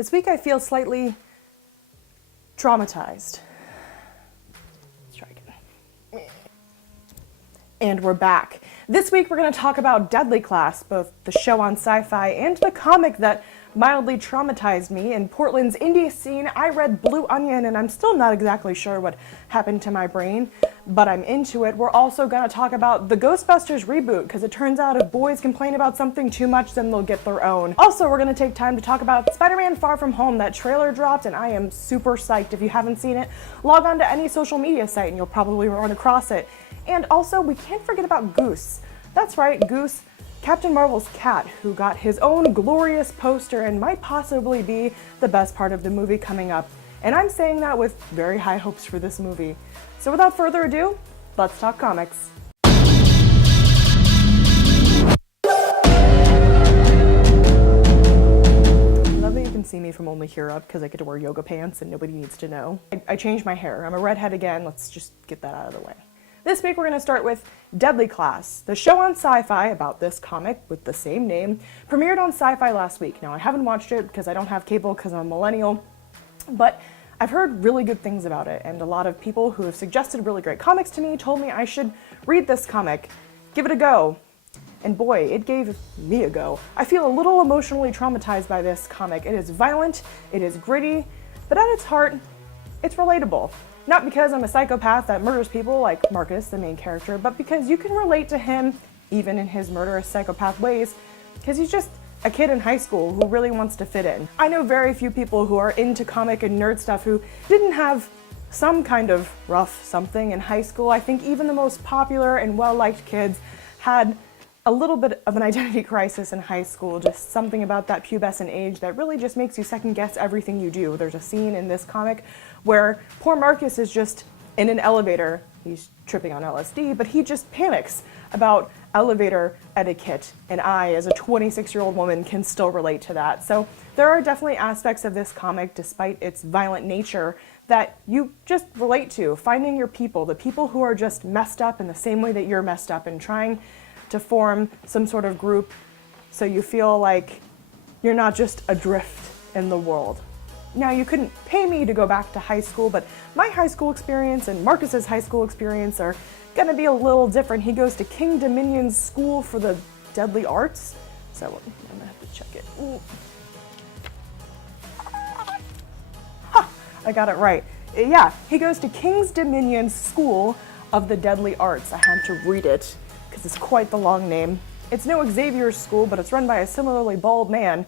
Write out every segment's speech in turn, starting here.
This week I feel slightly traumatized. Let's try again. And we're back. This week we're going to talk about Deadly Class, both the show on Sci-Fi and the comic that mildly traumatized me. In Portland's indie scene, I read Blue Onion and I'm still not exactly sure what happened to my brain, but I'm into it. We're also going to talk about the Ghostbusters reboot, because it turns out if boys complain about something too much, then they'll get their own. Also, we're going to take time to talk about Spider-Man Far From Home. That trailer dropped and I am super psyched. If you haven't seen it, log on to any social media site and you'll probably run across it. And also, we can't forget about Goose. That's right, Goose, Captain Marvel's cat, who got his own glorious poster and might possibly be the best part of the movie coming up. And I'm saying that with very high hopes for this movie. So without further ado, let's talk comics. I love that you can see me from only here up because I get to wear yoga pants and nobody needs to know. I changed my hair. I'm a redhead again. Let's just get that out of the way. This week we're going to start with Deadly Class, the show on Sci-Fi about this comic with the same name, premiered on Sci-Fi last week. Now I haven't watched it because I don't have cable because I'm a millennial, but I've heard really good things about it, and a lot of people who have suggested really great comics to me told me I should read this comic, give it a go. And boy, it gave me a go. I feel a little emotionally traumatized by this comic. It is violent, it is gritty, but at its heart, it's relatable. Not because I'm a psychopath that murders people like Marcus, the main character, but because you can relate to him, even in his murderous psychopath ways, because he's just a kid in high school who really wants to fit in. I know very few people who are into comic and nerd stuff who didn't have some kind of rough something in high school. I think even the most popular and well-liked kids had a little bit of an identity crisis in high school, just something about that pubescent age that really just makes you second guess everything you do. There's a scene in this comic where poor Marcus is just in an elevator. He's tripping on LSD, but he just panics about elevator etiquette, and I, as a 26-year-old woman, can still relate to that. So there are definitely aspects of this comic, despite its violent nature, that you just relate to. Finding your people, the people who are just messed up in the same way that you're messed up, and trying to form some sort of group so you feel like you're not just adrift in the world. Now, you couldn't pay me to go back to high school, but my high school experience and Marcus's high school experience are gonna be a little different. He goes to King Dominion's School for the Deadly Arts, so I'm gonna have to check it. Ha! I got it right. Yeah, he goes to King's Dominion's School of the Deadly Arts. I had to read it because it's quite the long name. It's no Xavier's school, but it's run by a similarly bald man,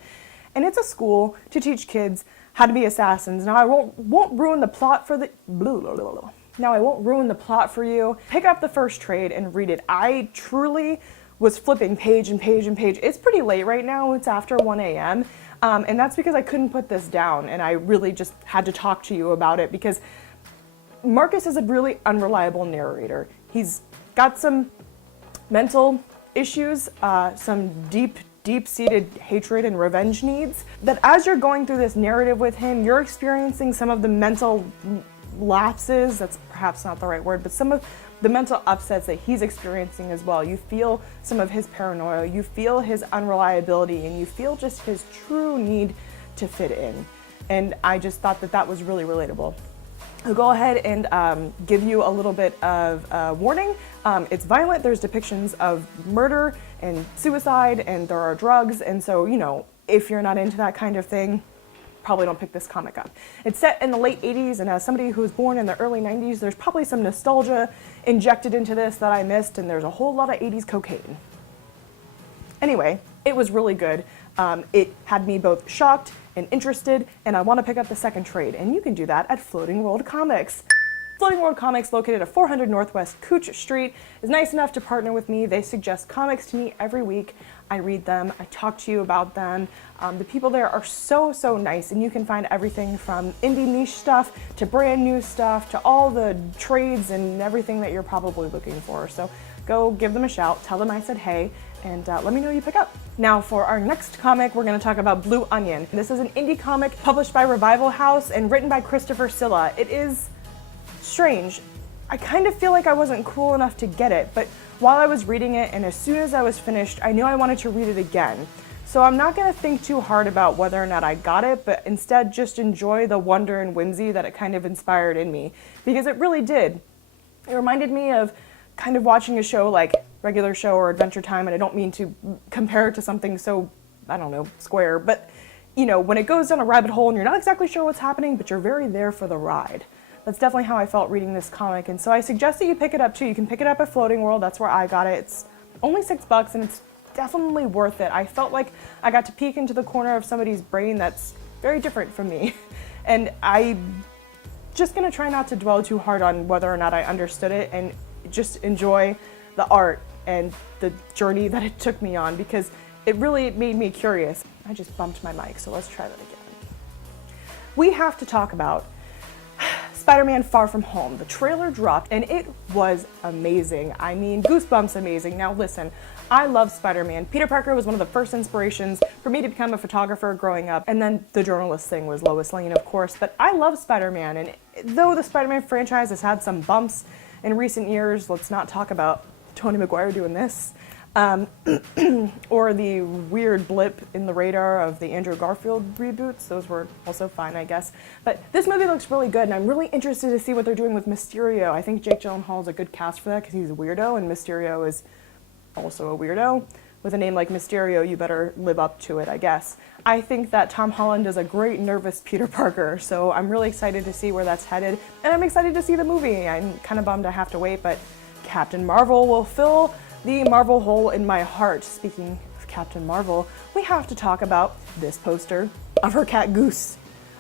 and it's a school to teach kids how to be assassins. Now I won't ruin the plot for the Now I won't ruin the plot for you. Pick up the first trade and read it. I truly was flipping page and page and page. It's pretty late right now. It's after 1 a.m. And that's because I couldn't put this down, and I really just had to talk to you about it because Marcus is a really unreliable narrator. He's got some mental issues, some deep-seated hatred and revenge needs, that as you're going through this narrative with him, you're experiencing some of the mental lapses, that's perhaps not the right word, but some of the mental upsets that he's experiencing as well. You feel some of his paranoia, you feel his unreliability, and you feel just his true need to fit in. And I just thought that that was really relatable. I'll go ahead and give you a little bit of warning. It's violent, there's depictions of murder and suicide, and there are drugs, and so, you know, if you're not into that kind of thing, probably don't pick this comic up. It's set in the late 80s, and as somebody who was born in the early 90s, there's probably some nostalgia injected into this that I missed, and there's a whole lot of 80s cocaine. Anyway, it was really good. It had me both shocked and interested, and I want to pick up the second trade, and you can do that at Floating World Comics. Floating World Comics, located at 400 Northwest Cooch Street, is nice enough to partner with me. They suggest comics to me every week. I read them, I talk to you about them. The people there are so nice, and you can find everything from indie niche stuff to brand new stuff to all the trades and everything that you're probably looking for. So go give them a shout, tell them I said hey, and let me know you pick up. Now for our next comic, we're going to talk about Blue Onion. This is an indie comic published by Revival House and written by Christopher Silla. It is strange. I kind of feel like I wasn't cool enough to get it, but while I was reading it and as soon as I was finished, I knew I wanted to read it again. So I'm not gonna think too hard about whether or not I got it, but instead just enjoy the wonder and whimsy that it kind of inspired in me, because it really did. It reminded me of kind of watching a show like Regular Show or Adventure Time, and I don't mean to compare it to something so, I don't know, square, but you know, when it goes down a rabbit hole and you're not exactly sure what's happening, but you're very there for the ride. That's definitely how I felt reading this comic, and so I suggest that you pick it up too. You can pick it up at Floating World, that's where I got it. It's only $6 and it's definitely worth it. I felt like I got to peek into the corner of somebody's brain that's very different from me. And I'm just gonna try not to dwell too hard on whether or not I understood it and just enjoy the art and the journey that it took me on, because it really made me curious. I just bumped my mic, so let's try that again. We have to talk about Spider-Man Far From Home. The trailer dropped and it was amazing. I mean, goosebumps amazing. Now listen, I love Spider-Man. Peter Parker was one of the first inspirations for me to become a photographer growing up, and then the journalist thing was Lois Lane, of course, but I love Spider-Man, and though the Spider-Man franchise has had some bumps in recent years, let's not talk about Tobey Maguire doing this, or the weird blip in the radar of the Andrew Garfield reboots. Those were also fine, I guess. But this movie looks really good, and I'm really interested to see what they're doing with Mysterio. I think Jake Gyllenhaal is a good cast for that because he's a weirdo, and Mysterio is also a weirdo. With a name like Mysterio, you better live up to it, I guess. I think that Tom Holland is a great nervous Peter Parker, so I'm really excited to see where that's headed, and I'm excited to see the movie. I'm kind of bummed I have to wait, but Captain Marvel will fill the Marvel hole in my heart. Speaking of Captain Marvel, we have to talk about this poster of her cat Goose.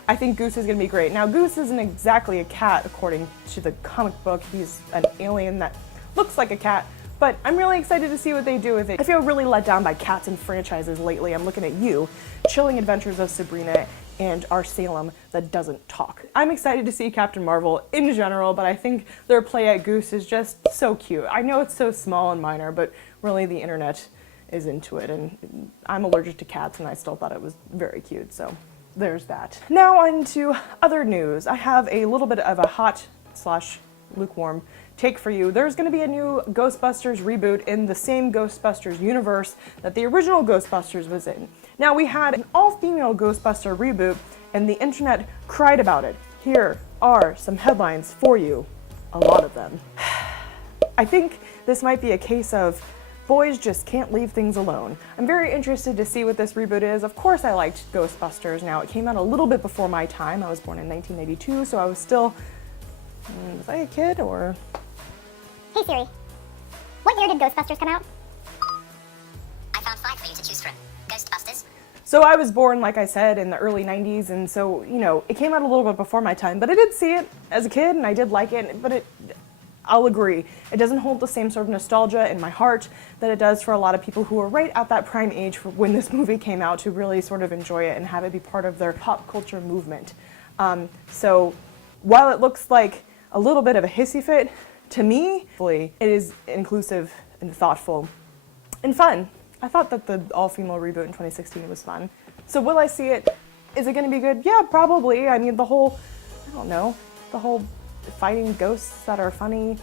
I think Goose is going to be great. Now, Goose isn't exactly a cat according to the comic book. He's an alien that looks like a cat, but I'm really excited to see what they do with it. I feel really let down by cats and franchises lately. I'm looking at you, Chilling Adventures of Sabrina and our Salem that doesn't talk. I'm excited to see Captain Marvel in general, but I think their play at Goose is just so cute. I know it's so small and minor, but really the internet is into it, and I'm allergic to cats and I still thought it was very cute, so there's that. Now on to other news. I have a little bit of a hot slash lukewarm take for you. There's going to be a new Ghostbusters reboot in the same Ghostbusters universe that the original Ghostbusters was in. Now, we had an all-female Ghostbuster reboot and the internet cried about it. Here are some headlines for you, a lot of them. I think this might be a case of boys just can't leave things alone. I'm very interested to see what this reboot is. Of course I liked Ghostbusters. Now, it came out a little bit before my time. I was born in 1982, so I was still, was I a kid or? Hey Siri, what year did Ghostbusters come out? I found 5 for you to choose from. Ghostbusters. So I was born, like I said, in the early 90s, and so, you know, it came out a little bit before my time, but I did see it as a kid, and I did like it, but I'll agree, it doesn't hold the same sort of nostalgia in my heart that it does for a lot of people who are right at that prime age for when this movie came out to really sort of enjoy it and have it be part of their pop culture movement. So while it looks like a little bit of a hissy fit, to me, it is inclusive and thoughtful and fun. I thought that the all-female reboot in 2016 was fun. So will I see it? Is it going to be good? Yeah, probably. I mean, the whole fighting ghosts that are funny,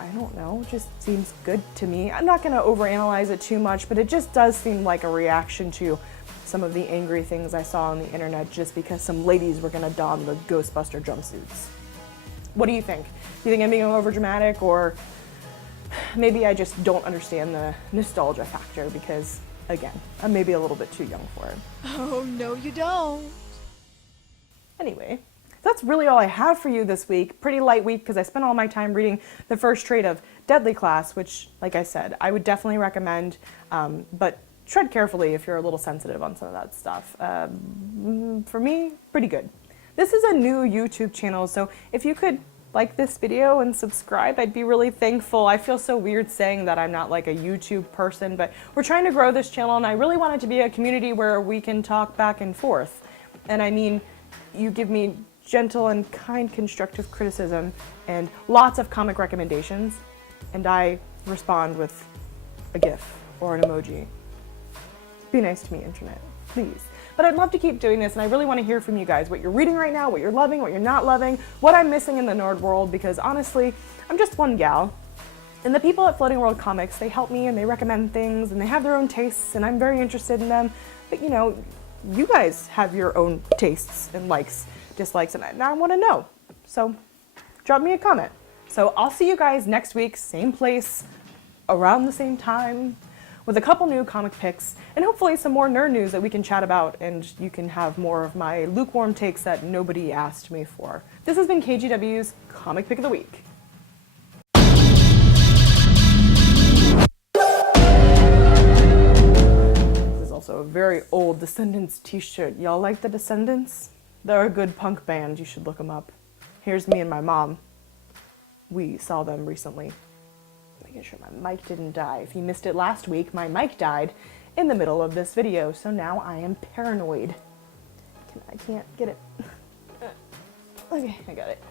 I don't know, just seems good to me. I'm not going to overanalyze it too much, but it just does seem like a reaction to some of the angry things I saw on the internet just because some ladies were going to don the Ghostbuster jumpsuits. What do you think? Do you think I'm being overdramatic, or maybe I just don't understand the nostalgia factor because, again, I'm maybe a little bit too young for it. Oh, no you don't. Anyway, that's really all I have for you this week. Pretty light week because I spent all my time reading the first trade of Deadly Class, which, like I said, I would definitely recommend, but tread carefully if you're a little sensitive on some of that stuff. For me, pretty good. This is a new YouTube channel, so if you could like this video and subscribe, I'd be really thankful. I feel so weird saying that I'm not like a YouTube person, but we're trying to grow this channel and I really want it to be a community where we can talk back and forth. And I mean, you give me gentle and kind constructive criticism and lots of comic recommendations, and I respond with a GIF or an emoji. Be nice to me, internet, please. But I'd love to keep doing this, and I really want to hear from you guys, what you're reading right now, what you're loving, what you're not loving, what I'm missing in the nerd world, because honestly, I'm just one gal, And the people at Floating World Comics, they help me and they recommend things and they have their own tastes and I'm very interested in them. But you know, you guys have your own tastes and likes, dislikes, and I want to know. So drop me a comment. So I'll see you guys next week, same place, around the same time, with a couple new comic picks and hopefully some more nerd news that we can chat about and you can have more of my lukewarm takes that nobody asked me for. This has been KGW's Comic Pick of the Week. Also a very old Descendants t-shirt. Y'all like the Descendants? They're a good punk band, you should look them up. Here's me and my mom. We saw them recently. Making sure my mic didn't die. If you missed it last week, my mic died in the middle of this video, so now I am paranoid. I can't get it. Okay, I got it.